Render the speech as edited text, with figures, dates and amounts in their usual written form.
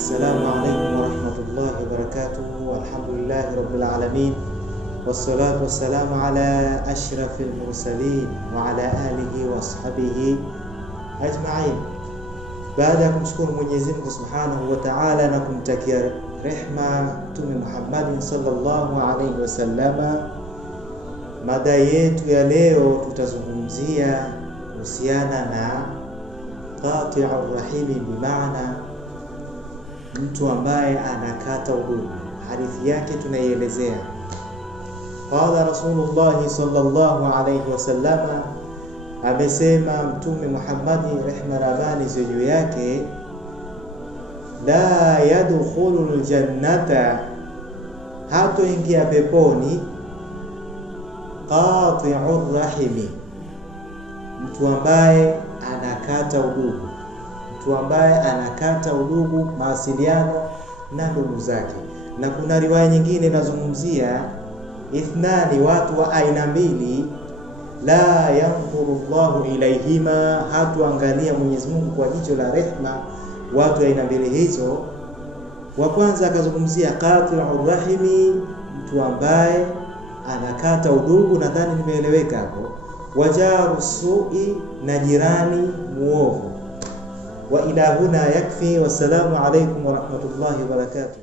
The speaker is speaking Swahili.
السلام عليكم ورحمة الله وبركاته. والحمد لله رب العالمين، والصلاة والسلام على أشرف المرسلين وعلى آله وصحبه أجمعين. Baada ya kumshukuru Mwenyezi Mungu Subhanahu wa Ta'ala na kumtakia rehma Mtume Muhammad sallallahu alaihi wasallama, mada yetu ya leo tutazungumzia kuhusiana na qati'ur rahimi, bimaana mtu ambaye anakata udugu. Hadithi yake tunaielezea. Qala Rasulullah sallallahu alayhi wasallama, amesema Mtume Muhammad rehma na amani ziwe juu yake, la yadkhulul jannata, hatoingia peponi, qati'ur rahimi, mtu ambaye anakata udugu, mtu ambaye anakata udugu, mawasiliano na ndugu zake. Na kuna riwaya nyingine inazungumzia ithnani, watu wa aina mbili, la yanzuru Allahu ilaihima, hatuangalia Mwenyezi Mungu kwa jicho la rehma watu wa aina mbili hizo. Wa kwanza akazungumzia qati'ur rahimi, mtu ambaye anakata udugu, nadhani nimeeleweka hapo. Wajaru su'i, na jirani muovu. Wa ila huna yakfi. Wassalamu alaykum wa rahmatullahi wa barakatuh.